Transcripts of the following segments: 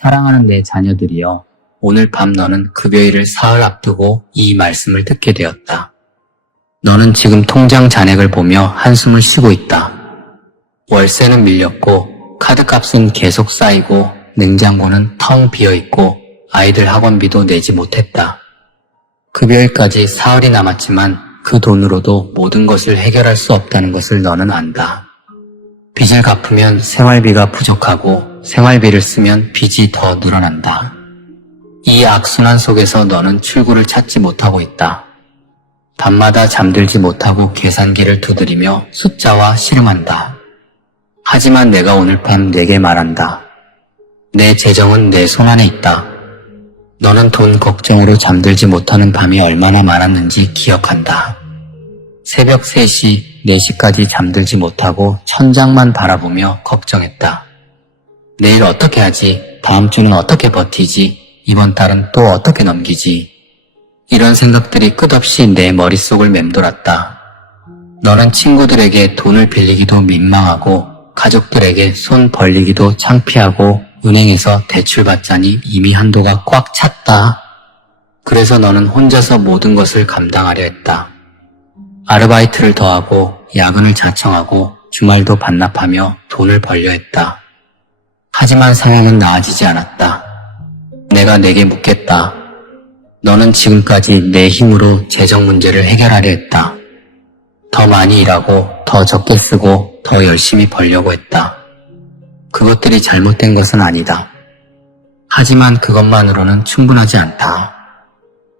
사랑하는 내 자녀들이여, 오늘 밤 너는 급여일을 사흘 앞두고 이 말씀을 듣게 되었다. 너는 지금 통장 잔액을 보며 한숨을 쉬고 있다. 월세는 밀렸고 카드값은 계속 쌓이고 냉장고는 텅 비어있고 아이들 학원비도 내지 못했다. 급여일까지 사흘이 남았지만 그 돈으로도 모든 것을 해결할 수 없다는 것을 너는 안다. 빚을 갚으면 생활비가 부족하고 생활비를 쓰면 빚이 더 늘어난다. 이 악순환 속에서 너는 출구를 찾지 못하고 있다. 밤마다 잠들지 못하고 계산기를 두드리며 숫자와 씨름한다. 하지만 내가 오늘 밤 네게 말한다. 내 재정은 내 손안에 있다. 너는 돈 걱정으로 잠들지 못하는 밤이 얼마나 많았는지 기억한다. 새벽 3시, 4시까지 잠들지 못하고 천장만 바라보며 걱정했다. 내일 어떻게 하지? 다음 주는 어떻게 버티지? 이번 달은 또 어떻게 넘기지? 이런 생각들이 끝없이 내 머릿속을 맴돌았다. 너는 친구들에게 돈을 빌리기도 민망하고 가족들에게 손 벌리기도 창피하고 은행에서 대출 받자니 이미 한도가 꽉 찼다. 그래서 너는 혼자서 모든 것을 감당하려 했다. 아르바이트를 더하고 야근을 자청하고 주말도 반납하며 돈을 벌려 했다. 하지만 상황은 나아지지 않았다. 내가 내게 묻겠다. 너는 지금까지 내 힘으로 재정 문제를 해결하려 했다. 더 많이 일하고 더 적게 쓰고 더 열심히 벌려고 했다. 그것들이 잘못된 것은 아니다. 하지만 그것만으로는 충분하지 않다.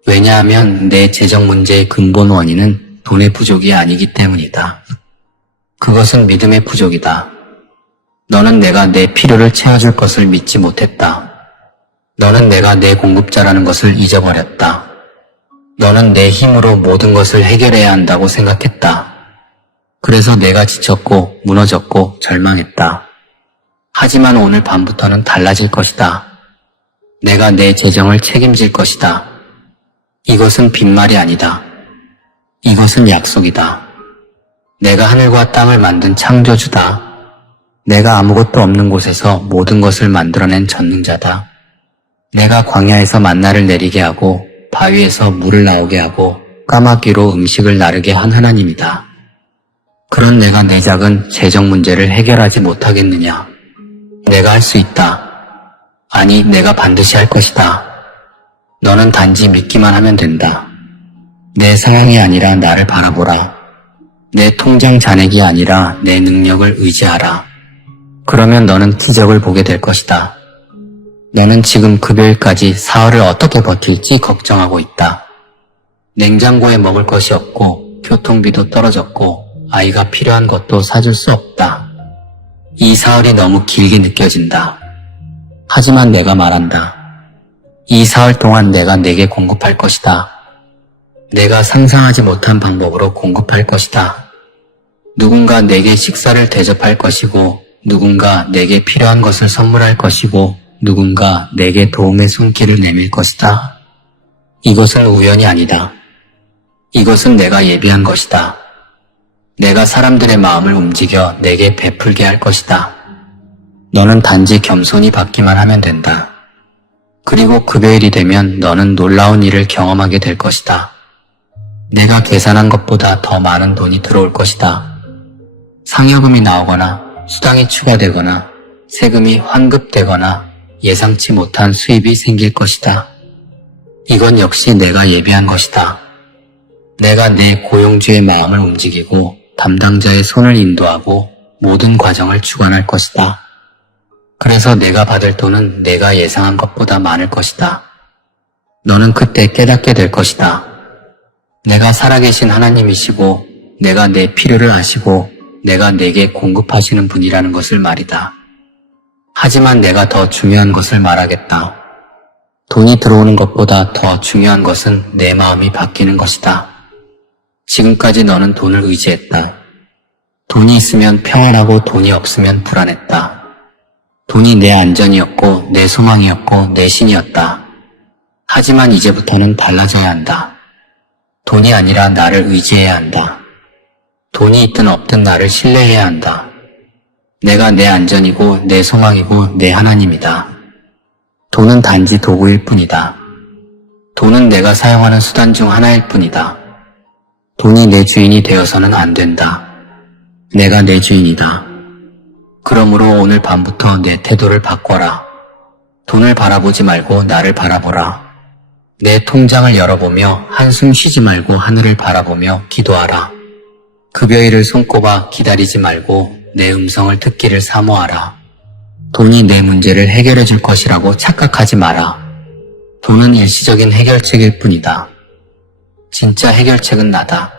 왜냐하면 내 재정 문제의 근본 원인은 돈의 부족이 아니기 때문이다. 그것은 믿음의 부족이다. 너는 내가 내 필요를 채워줄 것을 믿지 못했다. 너는 내가 내 공급자라는 것을 잊어버렸다. 너는 내 힘으로 모든 것을 해결해야 한다고 생각했다. 그래서 내가 지쳤고 무너졌고 절망했다. 하지만 오늘 밤부터는 달라질 것이다. 내가 내 재정을 책임질 것이다. 이것은 빈말이 아니다. 이것은 약속이다. 내가 하늘과 땅을 만든 창조주다. 내가 아무것도 없는 곳에서 모든 것을 만들어낸 전능자다. 내가 광야에서 만나를 내리게 하고 바위에서 물을 나오게 하고 까마귀로 음식을 나르게 한 하나님이다. 그런 내가 내 작은 재정 문제를 해결하지 못하겠느냐? 내가 할 수 있다. 아니, 내가 반드시 할 것이다. 너는 단지 믿기만 하면 된다. 내 상황이 아니라 나를 바라보라. 내 통장 잔액이 아니라 내 능력을 의지하라. 그러면 너는 기적을 보게 될 것이다. 너는 지금 급여일까지 사흘을 어떻게 버틸지 걱정하고 있다. 냉장고에 먹을 것이 없고 교통비도 떨어졌고 아이가 필요한 것도 사줄 수 없다. 이 사흘이 너무 길게 느껴진다. 하지만 내가 말한다. 이 사흘 동안 내가 내게 공급할 것이다. 내가 상상하지 못한 방법으로 공급할 것이다. 누군가 내게 식사를 대접할 것이고 누군가 내게 필요한 것을 선물할 것이고 누군가 내게 도움의 손길을 내밀 것이다. 이것은 우연이 아니다. 이것은 내가 예비한 것이다. 내가 사람들의 마음을 움직여 내게 베풀게 할 것이다. 너는 단지 겸손히 받기만 하면 된다. 그리고 급여일이 되면 너는 놀라운 일을 경험하게 될 것이다. 내가 계산한 것보다 더 많은 돈이 들어올 것이다. 상여금이 나오거나 수당이 추가되거나 세금이 환급되거나 예상치 못한 수입이 생길 것이다. 이건 역시 내가 예비한 것이다. 내가 내 고용주의 마음을 움직이고 담당자의 손을 인도하고 모든 과정을 주관할 것이다. 그래서 내가 받을 돈은 내가 예상한 것보다 많을 것이다. 너는 그때 깨닫게 될 것이다. 내가 살아계신 하나님이시고 내가 내 필요를 아시고 내가 내게 공급하시는 분이라는 것을 말이다. 하지만 내가 더 중요한 것을 말하겠다. 돈이 들어오는 것보다 더 중요한 것은 내 마음이 바뀌는 것이다. 지금까지 너는 돈을 의지했다. 돈이 있으면 평안하고 돈이 없으면 불안했다. 돈이 내 안전이었고 내 소망이었고 내 신이었다. 하지만 이제부터는 달라져야 한다. 돈이 아니라 나를 의지해야 한다. 돈이 있든 없든 나를 신뢰해야 한다. 내가 내 안전이고 내 소망이고 내 하나님이다. 돈은 단지 도구일 뿐이다. 돈은 내가 사용하는 수단 중 하나일 뿐이다. 돈이 내 주인이 되어서는 안 된다. 내가 내 주인이다. 그러므로 오늘 밤부터 내 태도를 바꿔라. 돈을 바라보지 말고 나를 바라보라. 내 통장을 열어보며 한숨 쉬지 말고 하늘을 바라보며 기도하라. 급여일을 손꼽아 기다리지 말고 내 음성을 듣기를 사모하라. 돈이 내 문제를 해결해 줄 것이라고 착각하지 마라. 돈은 일시적인 해결책일 뿐이다. 진짜 해결책은 나다.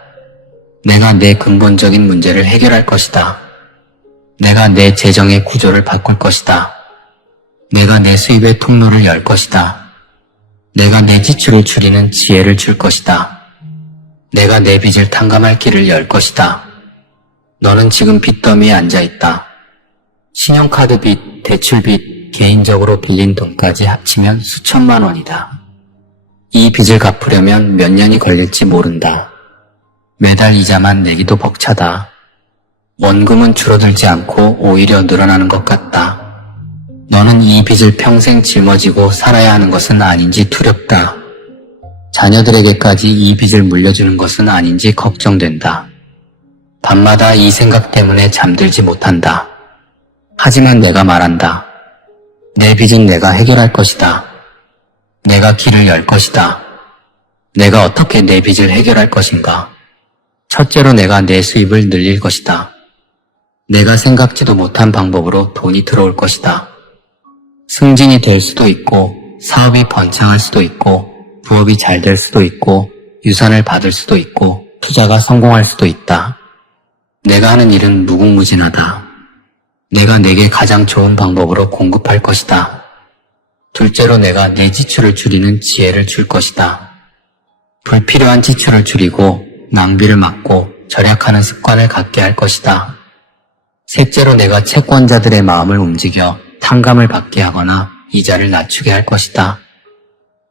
내가 내 근본적인 문제를 해결할 것이다. 내가 내 재정의 구조를 바꿀 것이다. 내가 내 수입의 통로를 열 것이다. 내가 내 지출을 줄이는 지혜를 줄 것이다. 내가 내 빚을 탕감할 길을 열 것이다. 너는 지금 빚더미에 앉아있다. 신용카드 빚, 대출 빚, 개인적으로 빌린 돈까지 합치면 수천만 원이다. 이 빚을 갚으려면 몇 년이 걸릴지 모른다. 매달 이자만 내기도 벅차다. 원금은 줄어들지 않고 오히려 늘어나는 것 같다. 너는 이 빚을 평생 짊어지고 살아야 하는 것은 아닌지 두렵다. 자녀들에게까지 이 빚을 물려주는 것은 아닌지 걱정된다. 밤마다 이 생각 때문에 잠들지 못한다. 하지만 내가 말한다. 내 빚은 내가 해결할 것이다. 내가 길을 열 것이다. 내가 어떻게 내 빚을 해결할 것인가? 첫째로 내가 내 수입을 늘릴 것이다. 내가 생각지도 못한 방법으로 돈이 들어올 것이다. 승진이 될 수도 있고, 사업이 번창할 수도 있고, 부업이 잘 될 수도 있고, 유산을 받을 수도 있고, 투자가 성공할 수도 있다. 내가 하는 일은 무궁무진하다. 내가 내게 가장 좋은 방법으로 공급할 것이다. 둘째로 내가 내 지출을 줄이는 지혜를 줄 것이다. 불필요한 지출을 줄이고 낭비를 막고 절약하는 습관을 갖게 할 것이다. 셋째로 내가 채권자들의 마음을 움직여 탕감을 받게 하거나 이자를 낮추게 할 것이다.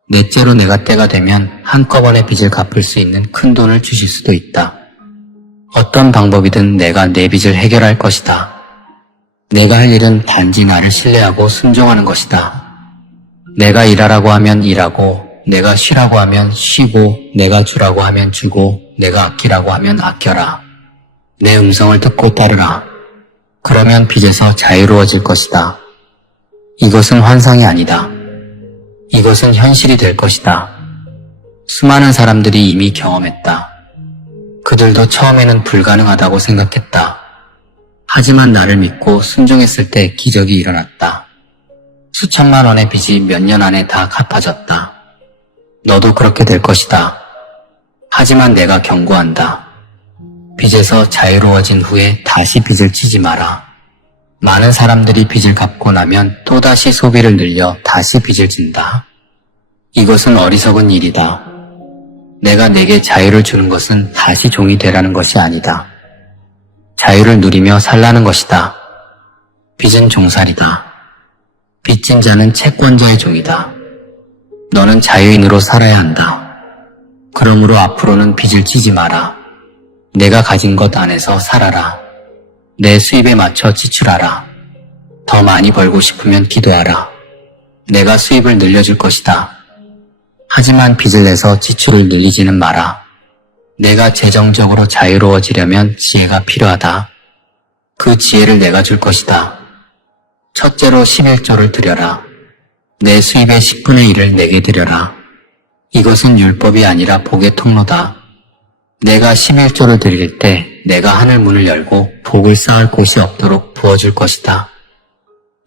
넷째로 내가 때가 되면 한꺼번에 빚을 갚을 수 있는 큰 돈을 주실 수도 있다. 어떤 방법이든 내가 내 빚을 해결할 것이다. 내가 할 일은 단지 나를 신뢰하고 순종하는 것이다. 내가 일하라고 하면 일하고, 내가 쉬라고 하면 쉬고, 내가 주라고 하면 주고, 내가 아끼라고 하면 아껴라. 내 음성을 듣고 따르라. 그러면 빚에서 자유로워질 것이다. 이것은 환상이 아니다. 이것은 현실이 될 것이다. 수많은 사람들이 이미 경험했다. 그들도 처음에는 불가능하다고 생각했다. 하지만 나를 믿고 순종했을 때 기적이 일어났다. 수천만 원의 빚이 몇 년 안에 다 갚아졌다. 너도 그렇게 될 것이다. 하지만 내가 경고한다. 빚에서 자유로워진 후에 다시 빚을 지지 마라. 많은 사람들이 빚을 갚고 나면 또다시 소비를 늘려 다시 빚을 진다. 이것은 어리석은 일이다. 내가 내게 자유를 주는 것은 다시 종이 되라는 것이 아니다. 자유를 누리며 살라는 것이다. 빚은 종살이다. 빚진 자는 채권자의 종이다. 너는 자유인으로 살아야 한다. 그러므로 앞으로는 빚을 지지 마라. 내가 가진 것 안에서 살아라. 내 수입에 맞춰 지출하라. 더 많이 벌고 싶으면 기도하라. 내가 수입을 늘려줄 것이다. 하지만 빚을 내서 지출을 늘리지는 마라. 내가 재정적으로 자유로워지려면 지혜가 필요하다. 그 지혜를 내가 줄 것이다. 첫째로 11조를 드려라. 내 수입의 10분의 1을 내게 드려라. 이것은 율법이 아니라 복의 통로다. 내가 11조를 드릴 때 내가 하늘 문을 열고 복을 쌓을 곳이 없도록 부어줄 것이다.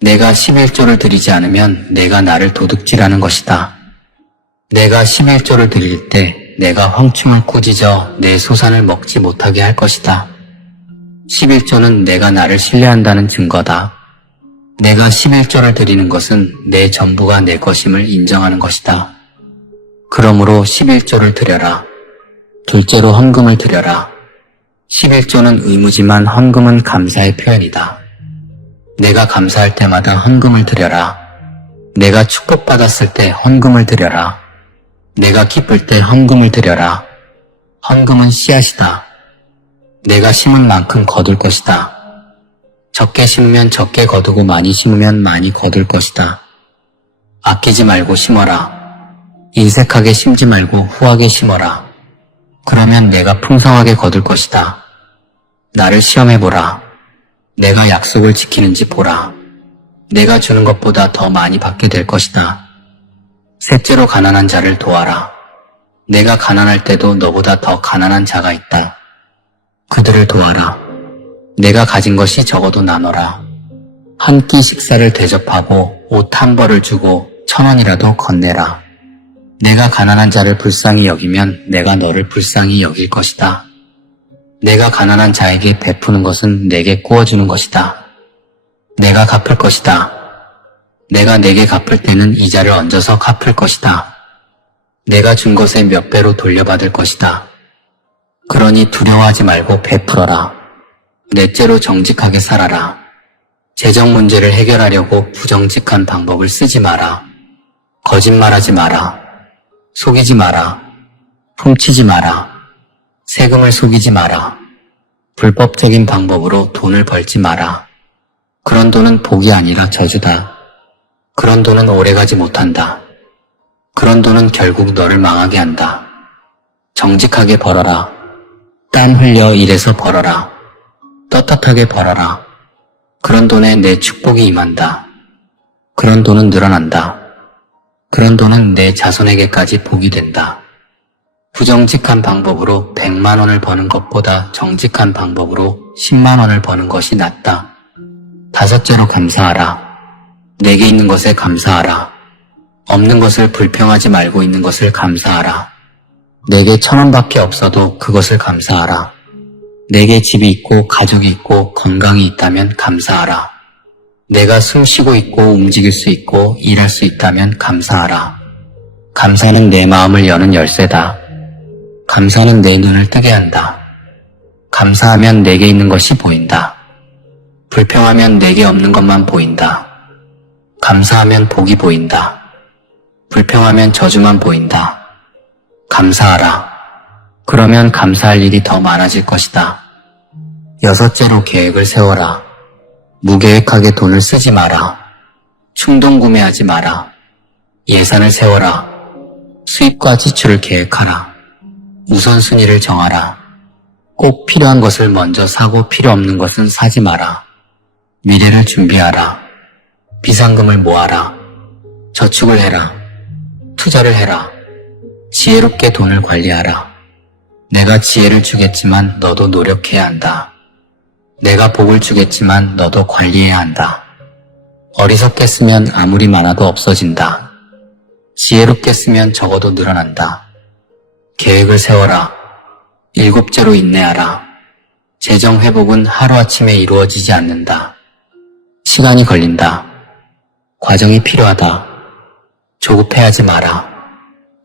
내가 11조를 드리지 않으면 내가 나를 도둑질하는 것이다. 내가 11조를 드릴 때 내가 황충을 꾸짖어 내 소산을 먹지 못하게 할 것이다. 11조는 내가 나를 신뢰한다는 증거다. 내가 11조를 드리는 것은 내 전부가 내 것임을 인정하는 것이다. 그러므로 11조를 드려라. 둘째로 헌금을 드려라. 11조는 의무지만 헌금은 감사의 표현이다. 내가 감사할 때마다 헌금을 드려라. 내가 축복받았을 때 헌금을 드려라. 내가 기쁠 때 헌금을 드려라. 헌금은 씨앗이다. 내가 심은 만큼 거둘 것이다. 적게 심으면 적게 거두고 많이 심으면 많이 거둘 것이다. 아끼지 말고 심어라. 인색하게 심지 말고 후하게 심어라. 그러면 내가 풍성하게 거둘 것이다. 나를 시험해보라. 내가 약속을 지키는지 보라. 내가 주는 것보다 더 많이 받게 될 것이다. 셋째로 가난한 자를 도와라. 내가 가난할 때도 너보다 더 가난한 자가 있다. 그들을 도와라. 내가 가진 것이 적어도 나눠라. 한 끼 식사를 대접하고 옷 한 벌을 주고 1,000원이라도 건네라. 내가 가난한 자를 불쌍히 여기면 내가 너를 불쌍히 여길 것이다. 내가 가난한 자에게 베푸는 것은 내게 구워주는 것이다. 내가 갚을 것이다. 내가 내게 갚을 때는 이자를 얹어서 갚을 것이다. 내가 준 것의 몇 배로 돌려받을 것이다. 그러니 두려워하지 말고 베풀어라. 넷째로 정직하게 살아라. 재정 문제를 해결하려고 부정직한 방법을 쓰지 마라. 거짓말하지 마라. 속이지 마라. 훔치지 마라. 세금을 속이지 마라. 불법적인 방법으로 돈을 벌지 마라. 그런 돈은 복이 아니라 저주다. 그런 돈은 오래가지 못한다. 그런 돈은 결국 너를 망하게 한다. 정직하게 벌어라. 땀 흘려 일해서 벌어라. 떳떳하게 벌어라. 그런 돈에 내 축복이 임한다. 그런 돈은 늘어난다. 그런 돈은 내 자손에게까지 복이 된다. 부정직한 방법으로 100만 원을 버는 것보다 정직한 방법으로 10만 원을 버는 것이 낫다. 다섯째로 감사하라. 내게 있는 것에 감사하라. 없는 것을 불평하지 말고 있는 것을 감사하라. 내게 1,000원밖에 없어도 그것을 감사하라. 내게 집이 있고 가족이 있고 건강이 있다면 감사하라. 내가 숨 쉬고 있고 움직일 수 있고 일할 수 있다면 감사하라. 감사는 내 마음을 여는 열쇠다. 감사는 내 눈을 뜨게 한다. 감사하면 내게 있는 것이 보인다. 불평하면 내게 없는 것만 보인다. 감사하면 복이 보인다. 불평하면 저주만 보인다. 감사하라. 그러면 감사할 일이 더 많아질 것이다. 여섯째로 계획을 세워라. 무계획하게 돈을 쓰지 마라. 충동 구매하지 마라. 예산을 세워라. 수입과 지출을 계획하라. 우선순위를 정하라. 꼭 필요한 것을 먼저 사고 필요 없는 것은 사지 마라. 미래를 준비하라. 비상금을 모아라. 저축을 해라. 투자를 해라. 지혜롭게 돈을 관리하라. 내가 지혜를 주겠지만 너도 노력해야 한다. 내가 복을 주겠지만 너도 관리해야 한다. 어리석게 쓰면 아무리 많아도 없어진다. 지혜롭게 쓰면 적어도 늘어난다. 계획을 세워라. 일곱째로 인내하라. 재정 회복은 하루아침에 이루어지지 않는다. 시간이 걸린다. 과정이 필요하다. 조급해하지 마라.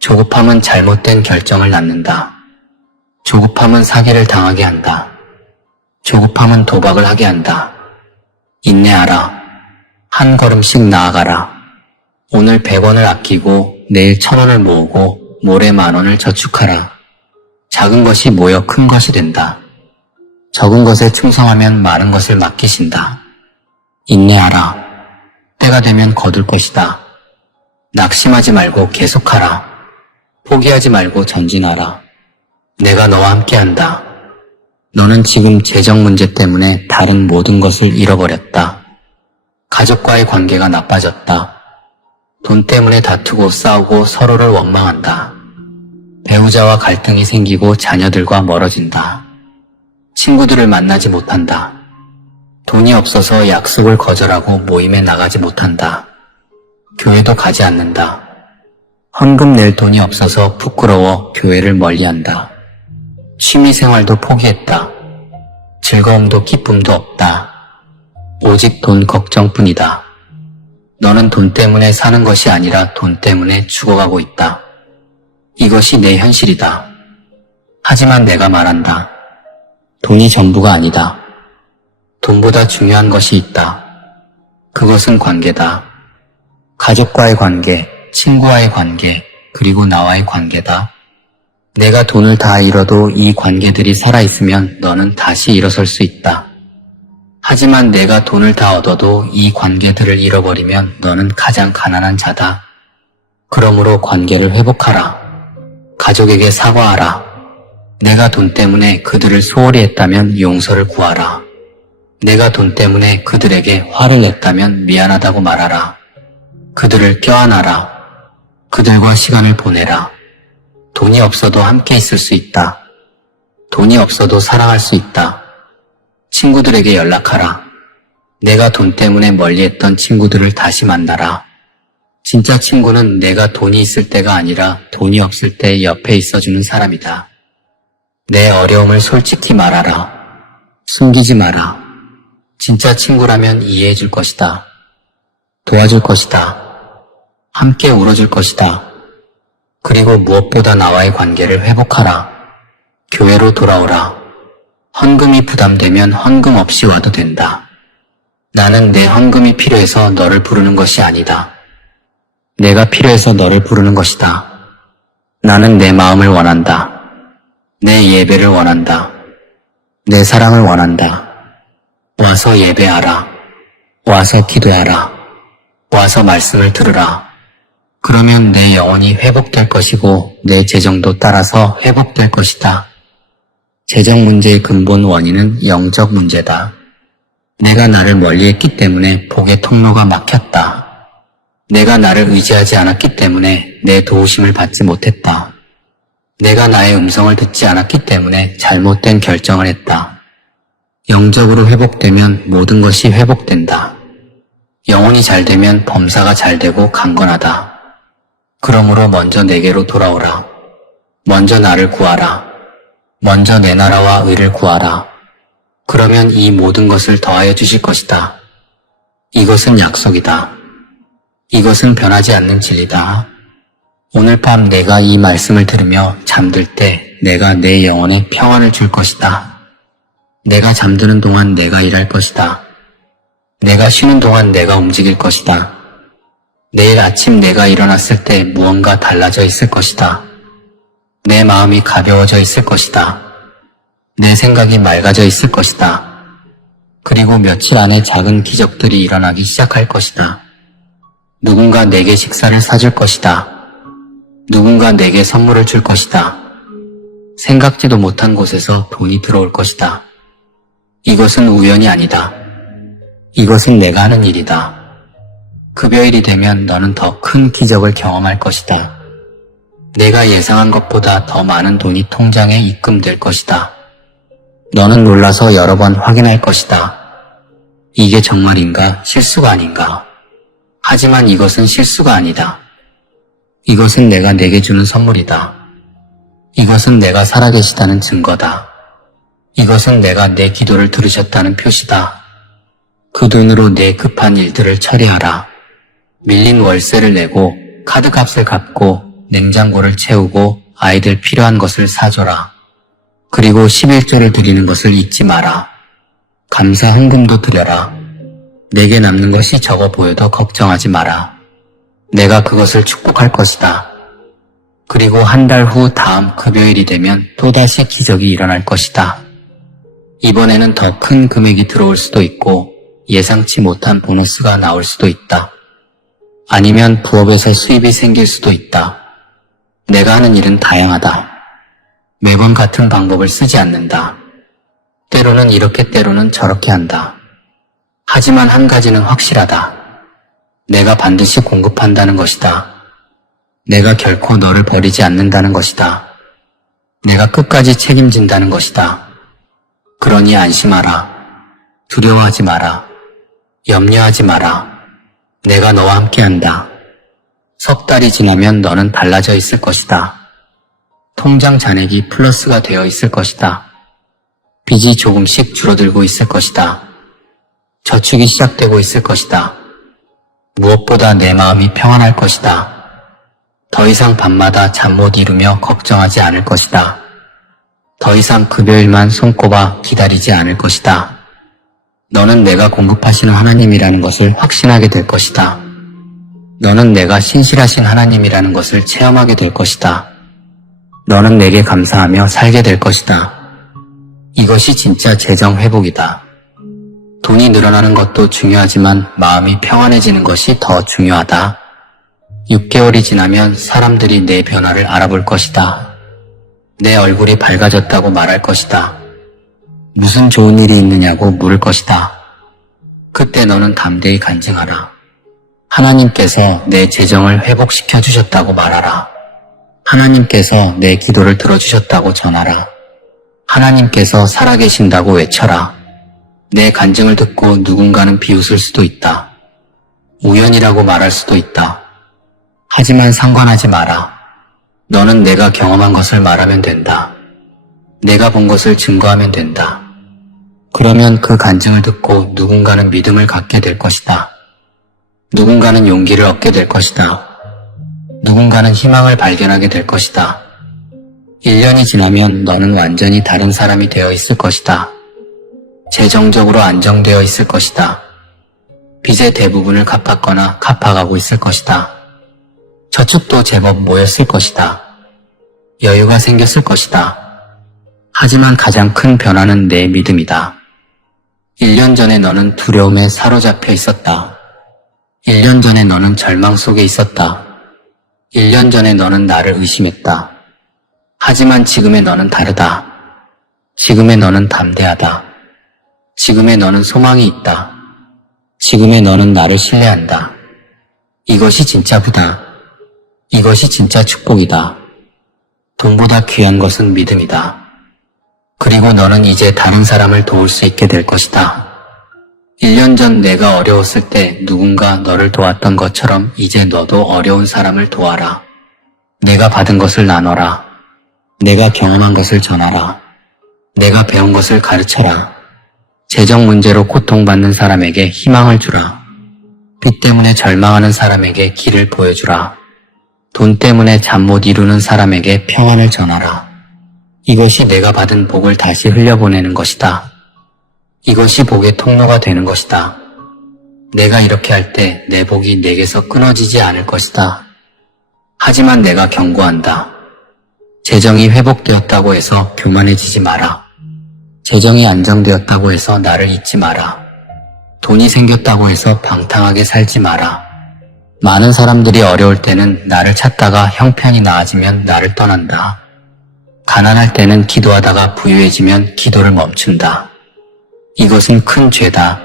조급함은 잘못된 결정을 낳는다. 조급함은 사기를 당하게 한다. 조급함은 도박을 하게 한다. 인내하라. 한 걸음씩 나아가라. 오늘 100원을 아끼고 내일 1,000원을 모으고 모레 10,000원을 저축하라. 작은 것이 모여 큰 것이 된다. 적은 것에 충성하면 많은 것을 맡기신다. 인내하라. 때가 되면 거둘 것이다. 낙심하지 말고 계속하라. 포기하지 말고 전진하라. 내가 너와 함께한다. 너는 지금 재정 문제 때문에 다른 모든 것을 잃어버렸다. 가족과의 관계가 나빠졌다. 돈 때문에 다투고 싸우고 서로를 원망한다. 배우자와 갈등이 생기고 자녀들과 멀어진다. 친구들을 만나지 못한다. 돈이 없어서 약속을 거절하고 모임에 나가지 못한다. 교회도 가지 않는다. 헌금 낼 돈이 없어서 부끄러워 교회를 멀리한다. 취미생활도 포기했다. 즐거움도 기쁨도 없다. 오직 돈 걱정뿐이다. 너는 돈 때문에 사는 것이 아니라 돈 때문에 죽어가고 있다. 이것이 내 현실이다. 하지만 내가 말한다. 돈이 전부가 아니다. 돈보다 중요한 것이 있다. 그것은 관계다. 가족과의 관계, 친구와의 관계, 그리고 나와의 관계다. 내가 돈을 다 잃어도 이 관계들이 살아있으면 너는 다시 일어설 수 있다. 하지만 내가 돈을 다 얻어도 이 관계들을 잃어버리면 너는 가장 가난한 자다. 그러므로 관계를 회복하라. 가족에게 사과하라. 내가 돈 때문에 그들을 소홀히 했다면 용서를 구하라. 내가 돈 때문에 그들에게 화를 냈다면 미안하다고 말하라. 그들을 껴안아라. 그들과 시간을 보내라. 돈이 없어도 함께 있을 수 있다. 돈이 없어도 사랑할 수 있다. 친구들에게 연락하라. 내가 돈 때문에 멀리했던 친구들을 다시 만나라. 진짜 친구는 내가 돈이 있을 때가 아니라 돈이 없을 때 옆에 있어주는 사람이다. 내 어려움을 솔직히 말하라. 숨기지 마라. 진짜 친구라면 이해해줄 것이다. 도와줄 것이다. 함께 울어줄 것이다. 그리고 무엇보다 나와의 관계를 회복하라. 교회로 돌아오라. 헌금이 부담되면 헌금 없이 와도 된다. 나는 내 헌금이 필요해서 너를 부르는 것이 아니다. 내가 필요해서 너를 부르는 것이다. 나는 내 마음을 원한다. 내 예배를 원한다. 내 사랑을 원한다. 와서 예배하라. 와서 기도하라. 와서 말씀을 들으라. 그러면 내 영혼이 회복될 것이고 내 재정도 따라서 회복될 것이다. 재정 문제의 근본 원인은 영적 문제다. 내가 나를 멀리했기 때문에 복의 통로가 막혔다. 내가 나를 의지하지 않았기 때문에 내 도우심을 받지 못했다. 내가 나의 음성을 듣지 않았기 때문에 잘못된 결정을 했다. 영적으로 회복되면 모든 것이 회복된다. 영혼이 잘 되면 범사가 잘 되고 강건하다. 그러므로 먼저 내게로 돌아오라. 먼저 나를 구하라. 먼저 내 나라와 의를 구하라. 그러면 이 모든 것을 더하여 주실 것이다. 이것은 약속이다. 이것은 변하지 않는 진리다. 오늘 밤 내가 이 말씀을 들으며 잠들 때 내가 내 영혼에 평안을 줄 것이다. 내가 잠드는 동안 내가 일할 것이다. 내가 쉬는 동안 내가 움직일 것이다. 내일 아침 내가 일어났을 때 무언가 달라져 있을 것이다. 내 마음이 가벼워져 있을 것이다. 내 생각이 맑아져 있을 것이다. 그리고 며칠 안에 작은 기적들이 일어나기 시작할 것이다. 누군가 내게 식사를 사줄 것이다. 누군가 내게 선물을 줄 것이다. 생각지도 못한 곳에서 돈이 들어올 것이다. 이것은 우연이 아니다. 이것은 내가 하는 일이다. 급여일이 되면 너는 더 큰 기적을 경험할 것이다. 내가 예상한 것보다 더 많은 돈이 통장에 입금될 것이다. 너는 놀라서 여러 번 확인할 것이다. 이게 정말인가? 실수가 아닌가? 하지만 이것은 실수가 아니다. 이것은 내가 내게 주는 선물이다. 이것은 내가 살아계시다는 증거다. 이것은 내가 내 기도를 들으셨다는 표시다. 그 돈으로 내 급한 일들을 처리하라. 밀린 월세를 내고 카드값을 갚고 냉장고를 채우고 아이들 필요한 것을 사줘라. 그리고 11조를 드리는 것을 잊지 마라. 감사 헌금도 드려라. 내게 남는 것이 적어 보여도 걱정하지 마라. 내가 그것을 축복할 것이다. 그리고 한 달 후 다음 급여일이 되면 또다시 기적이 일어날 것이다. 이번에는 더 큰 금액이 들어올 수도 있고 예상치 못한 보너스가 나올 수도 있다. 아니면 부업에서 수입이 생길 수도 있다. 내가 하는 일은 다양하다. 매번 같은 방법을 쓰지 않는다. 때로는 이렇게 때로는 저렇게 한다. 하지만 한 가지는 확실하다. 내가 반드시 공급한다는 것이다. 내가 결코 너를 버리지 않는다는 것이다. 내가 끝까지 책임진다는 것이다. 그러니 안심하라. 두려워하지 마라. 염려하지 마라. 내가 너와 함께한다. 석 달이 지나면 너는 달라져 있을 것이다. 통장 잔액이 플러스가 되어 있을 것이다. 빚이 조금씩 줄어들고 있을 것이다. 저축이 시작되고 있을 것이다. 무엇보다 내 마음이 평안할 것이다. 더 이상 밤마다 잠 못 이루며 걱정하지 않을 것이다. 더 이상 급여일만 손꼽아 기다리지 않을 것이다. 너는 내가 공급하시는 하나님이라는 것을 확신하게 될 것이다. 너는 내가 신실하신 하나님이라는 것을 체험하게 될 것이다. 너는 내게 감사하며 살게 될 것이다. 이것이 진짜 재정 회복이다. 돈이 늘어나는 것도 중요하지만 마음이 평안해지는 것이 더 중요하다. 6개월이 지나면 사람들이 내 변화를 알아볼 것이다. 내 얼굴이 밝아졌다고 말할 것이다. 무슨 좋은 일이 있느냐고 물을 것이다. 그때 너는 담대히 간증하라. 하나님께서 내 재정을 회복시켜 주셨다고 말하라. 하나님께서 내 기도를 들어주셨다고 전하라. 하나님께서 살아계신다고 외쳐라. 내 간증을 듣고 누군가는 비웃을 수도 있다. 우연이라고 말할 수도 있다. 하지만 상관하지 마라. 너는 내가 경험한 것을 말하면 된다. 내가 본 것을 증거하면 된다. 그러면 그 간증을 듣고 누군가는 믿음을 갖게 될 것이다. 누군가는 용기를 얻게 될 것이다. 누군가는 희망을 발견하게 될 것이다. 1년이 지나면 너는 완전히 다른 사람이 되어 있을 것이다. 재정적으로 안정되어 있을 것이다. 빚의 대부분을 갚았거나 갚아가고 있을 것이다. 저축도 제법 모였을 것이다. 여유가 생겼을 것이다. 하지만 가장 큰 변화는 내 믿음이다. 1년 전에 너는 두려움에 사로잡혀 있었다. 1년 전에 너는 절망 속에 있었다. 1년 전에 너는 나를 의심했다. 하지만 지금의 너는 다르다. 지금의 너는 담대하다. 지금의 너는 소망이 있다. 지금의 너는 나를 신뢰한다. 이것이 진짜 부다. 이것이 진짜 축복이다. 돈보다 귀한 것은 믿음이다. 그리고 너는 이제 다른 사람을 도울 수 있게 될 것이다. 1년 전 내가 어려웠을 때 누군가 너를 도왔던 것처럼 이제 너도 어려운 사람을 도와라. 내가 받은 것을 나눠라. 내가 경험한 것을 전하라. 내가 배운 것을 가르쳐라. 재정 문제로 고통받는 사람에게 희망을 주라. 빚 때문에 절망하는 사람에게 길을 보여주라. 돈 때문에 잠 못 이루는 사람에게 평안을 전하라. 이것이 내가 받은 복을 다시 흘려보내는 것이다. 이것이 복의 통로가 되는 것이다. 내가 이렇게 할 때 내 복이 내게서 끊어지지 않을 것이다. 하지만 내가 경고한다. 재정이 회복되었다고 해서 교만해지지 마라. 재정이 안정되었다고 해서 나를 잊지 마라. 돈이 생겼다고 해서 방탕하게 살지 마라. 많은 사람들이 어려울 때는 나를 찾다가 형편이 나아지면 나를 떠난다. 가난할 때는 기도하다가 부유해지면 기도를 멈춘다. 이것은 큰 죄다.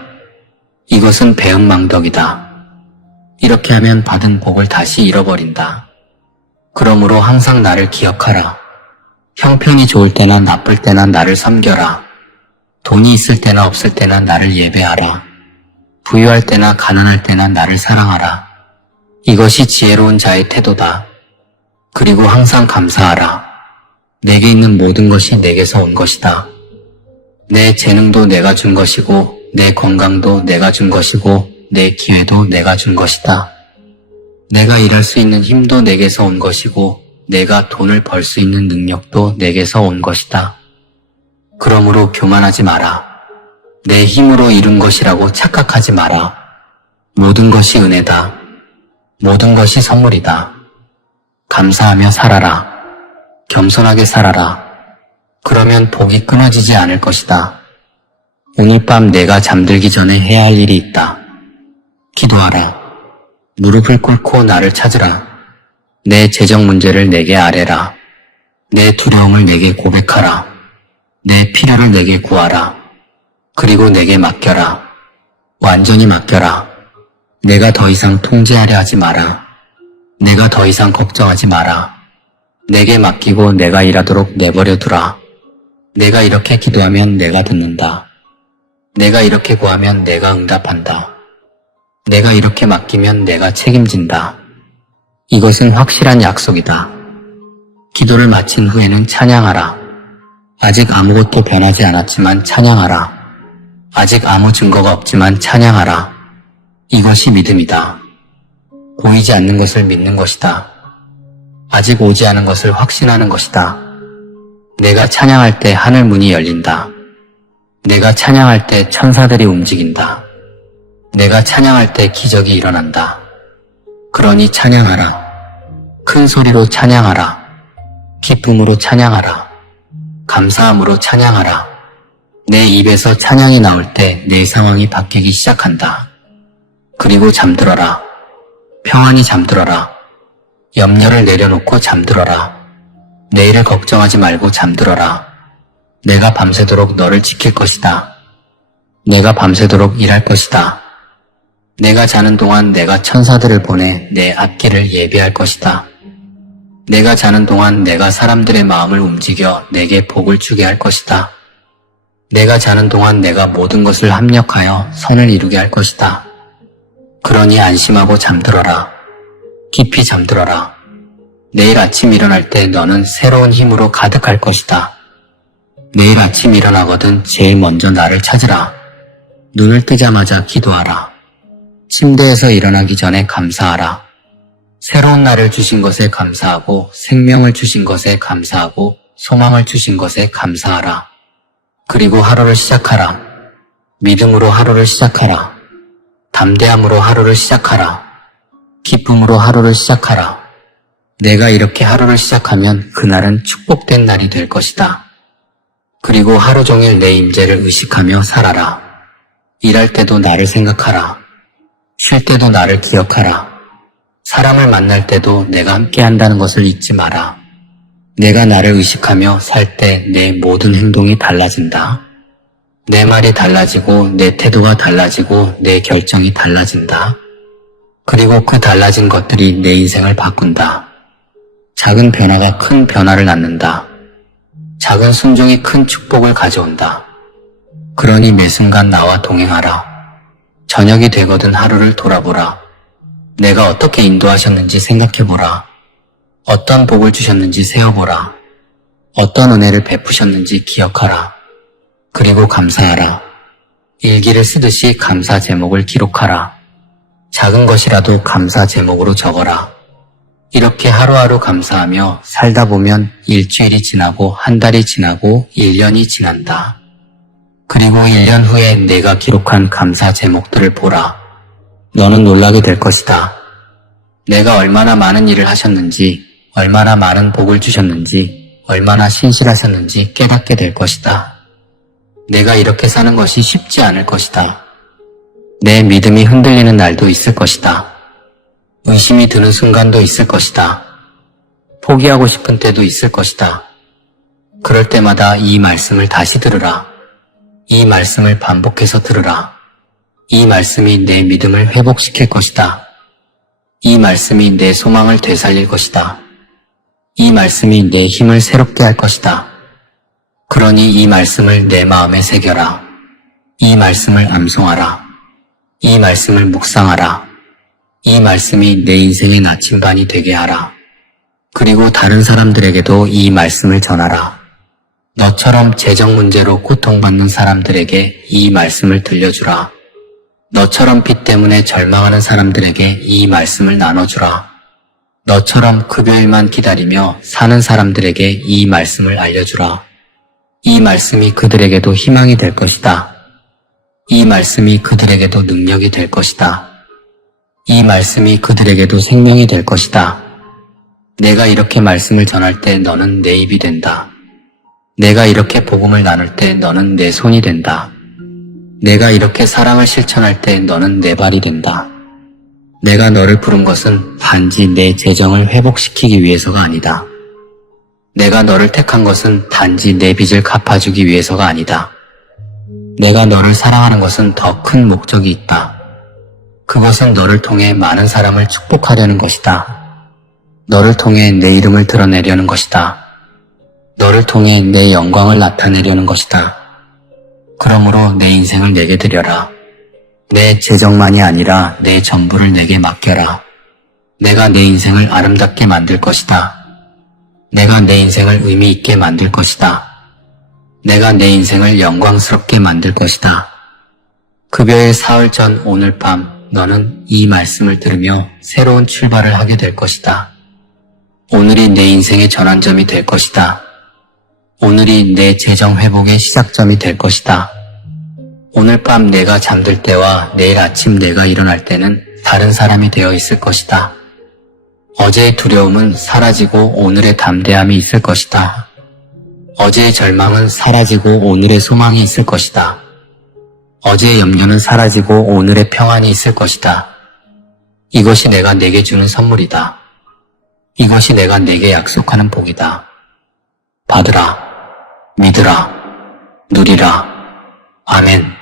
이것은 배은망덕이다. 이렇게 하면 받은 복을 다시 잃어버린다. 그러므로 항상 나를 기억하라. 형편이 좋을 때나 나쁠 때나 나를 섬겨라. 돈이 있을 때나 없을 때나 나를 예배하라. 부유할 때나 가난할 때나 나를 사랑하라. 이것이 지혜로운 자의 태도다. 그리고 항상 감사하라. 내게 있는 모든 것이 내게서 온 것이다. 내 재능도 내가 준 것이고, 내 건강도 내가 준 것이고, 내 기회도 내가 준 것이다. 내가 일할 수 있는 힘도 내게서 온 것이고, 내가 돈을 벌 수 있는 능력도 내게서 온 것이다. 그러므로 교만하지 마라. 내 힘으로 이룬 것이라고 착각하지 마라. 모든 것이 은혜다. 모든 것이 선물이다. 감사하며 살아라. 겸손하게 살아라. 그러면 복이 끊어지지 않을 것이다. 오늘 밤 내가 잠들기 전에 해야 할 일이 있다. 기도하라. 무릎을 꿇고 나를 찾으라. 내 재정 문제를 내게 아뢰라. 내 두려움을 내게 고백하라. 내 필요를 내게 구하라. 그리고 내게 맡겨라. 완전히 맡겨라. 내가 더 이상 통제하려 하지 마라. 내가 더 이상 걱정하지 마라. 내게 맡기고 내가 일하도록 내버려 두라. 내가 이렇게 기도하면 내가 듣는다. 내가 이렇게 구하면 내가 응답한다. 내가 이렇게 맡기면 내가 책임진다. 이것은 확실한 약속이다. 기도를 마친 후에는 찬양하라. 아직 아무것도 변하지 않았지만 찬양하라. 아직 아무 증거가 없지만 찬양하라. 이것이 믿음이다. 보이지 않는 것을 믿는 것이다. 아직 오지 않은 것을 확신하는 것이다. 내가 찬양할 때 하늘 문이 열린다. 내가 찬양할 때 천사들이 움직인다. 내가 찬양할 때 기적이 일어난다. 그러니 찬양하라. 큰 소리로 찬양하라. 기쁨으로 찬양하라. 감사함으로 찬양하라. 내 입에서 찬양이 나올 때 내 상황이 바뀌기 시작한다. 그리고 잠들어라. 평안히 잠들어라. 염려를 내려놓고 잠들어라. 내일을 걱정하지 말고 잠들어라. 내가 밤새도록 너를 지킬 것이다. 내가 밤새도록 일할 것이다. 내가 자는 동안 내가 천사들을 보내 내 앞길을 예비할 것이다. 내가 자는 동안 내가 사람들의 마음을 움직여 내게 복을 주게 할 것이다. 내가 자는 동안 내가 모든 것을 합력하여 선을 이루게 할 것이다. 그러니 안심하고 잠들어라. 깊이 잠들어라. 내일 아침 일어날 때 너는 새로운 힘으로 가득할 것이다. 내일 아침 일어나거든 제일 먼저 나를 찾으라. 눈을 뜨자마자 기도하라. 침대에서 일어나기 전에 감사하라. 새로운 날을 주신 것에 감사하고 생명을 주신 것에 감사하고 소망을 주신 것에 감사하라. 그리고 하루를 시작하라. 믿음으로 하루를 시작하라. 담대함으로 하루를 시작하라. 기쁨으로 하루를 시작하라. 내가 이렇게 하루를 시작하면 그날은 축복된 날이 될 것이다. 그리고 하루 종일 내 임재를 의식하며 살아라. 일할 때도 나를 생각하라. 쉴 때도 나를 기억하라. 사람을 만날 때도 내가 함께 한다는 것을 잊지 마라. 내가 나를 의식하며 살 때 내 모든 행동이 달라진다. 내 말이 달라지고 내 태도가 달라지고 내 결정이 달라진다. 그리고 그 달라진 것들이 내 인생을 바꾼다. 작은 변화가 큰 변화를 낳는다. 작은 순종이 큰 축복을 가져온다. 그러니 매 순간 나와 동행하라. 저녁이 되거든 하루를 돌아보라. 내가 어떻게 인도하셨는지 생각해보라. 어떤 복을 주셨는지 세어보라. 어떤 은혜를 베푸셨는지 기억하라. 그리고 감사하라. 일기를 쓰듯이 감사 제목을 기록하라. 작은 것이라도 감사 제목으로 적어라. 이렇게 하루하루 감사하며 살다 보면 일주일이 지나고 한 달이 지나고 1년이 지난다. 그리고 1년 후에 내가 기록한 감사 제목들을 보라. 너는 놀라게 될 것이다. 내가 얼마나 많은 일을 하셨는지, 얼마나 많은 복을 주셨는지, 얼마나 신실하셨는지 깨닫게 될 것이다. 내가 이렇게 사는 것이 쉽지 않을 것이다. 내 믿음이 흔들리는 날도 있을 것이다. 의심이 드는 순간도 있을 것이다. 포기하고 싶은 때도 있을 것이다. 그럴 때마다 이 말씀을 다시 들으라. 이 말씀을 반복해서 들으라. 이 말씀이 내 믿음을 회복시킬 것이다. 이 말씀이 내 소망을 되살릴 것이다. 이 말씀이 내 힘을 새롭게 할 것이다. 그러니 이 말씀을 내 마음에 새겨라. 이 말씀을 암송하라. 이 말씀을 묵상하라. 이 말씀이 내 인생의 나침반이 되게 하라. 그리고 다른 사람들에게도 이 말씀을 전하라. 너처럼 재정 문제로 고통받는 사람들에게 이 말씀을 들려주라. 너처럼 빚 때문에 절망하는 사람들에게 이 말씀을 나눠주라. 너처럼 급여일만 기다리며 사는 사람들에게 이 말씀을 알려주라. 이 말씀이 그들에게도 희망이 될 것이다. 이 말씀이 그들에게도 능력이 될 것이다. 이 말씀이 그들에게도 생명이 될 것이다. 내가 이렇게 말씀을 전할 때 너는 내 입이 된다. 내가 이렇게 복음을 나눌 때 너는 내 손이 된다. 내가 이렇게 사랑을 실천할 때 너는 내 발이 된다. 내가 너를 부른 것은 단지 내 재정을 회복시키기 위해서가 아니다. 내가 너를 택한 것은 단지 내 빚을 갚아주기 위해서가 아니다. 내가 너를 사랑하는 것은 더 큰 목적이 있다. 그것은 너를 통해 많은 사람을 축복하려는 것이다. 너를 통해 내 이름을 드러내려는 것이다. 너를 통해 내 영광을 나타내려는 것이다. 그러므로 내 인생을 내게 드려라. 내 재정만이 아니라 내 전부를 내게 맡겨라. 내가 내 인생을 아름답게 만들 것이다. 내가 내 인생을 의미 있게 만들 것이다. 내가 내 인생을 영광스럽게 만들 것이다. 급여일 사흘 전 오늘 밤 너는 이 말씀을 들으며 새로운 출발을 하게 될 것이다. 오늘이 내 인생의 전환점이 될 것이다. 오늘이 내 재정 회복의 시작점이 될 것이다. 오늘 밤 내가 잠들 때와 내일 아침 내가 일어날 때는 다른 사람이 되어 있을 것이다. 어제의 두려움은 사라지고 오늘의 담대함이 있을 것이다. 어제의 절망은 사라지고 오늘의 소망이 있을 것이다. 어제의 염려는 사라지고 오늘의 평안이 있을 것이다. 이것이 내가 내게 주는 선물이다. 이것이 내가 네게 약속하는 복이다. 받으라, 믿으라, 누리라. 아멘.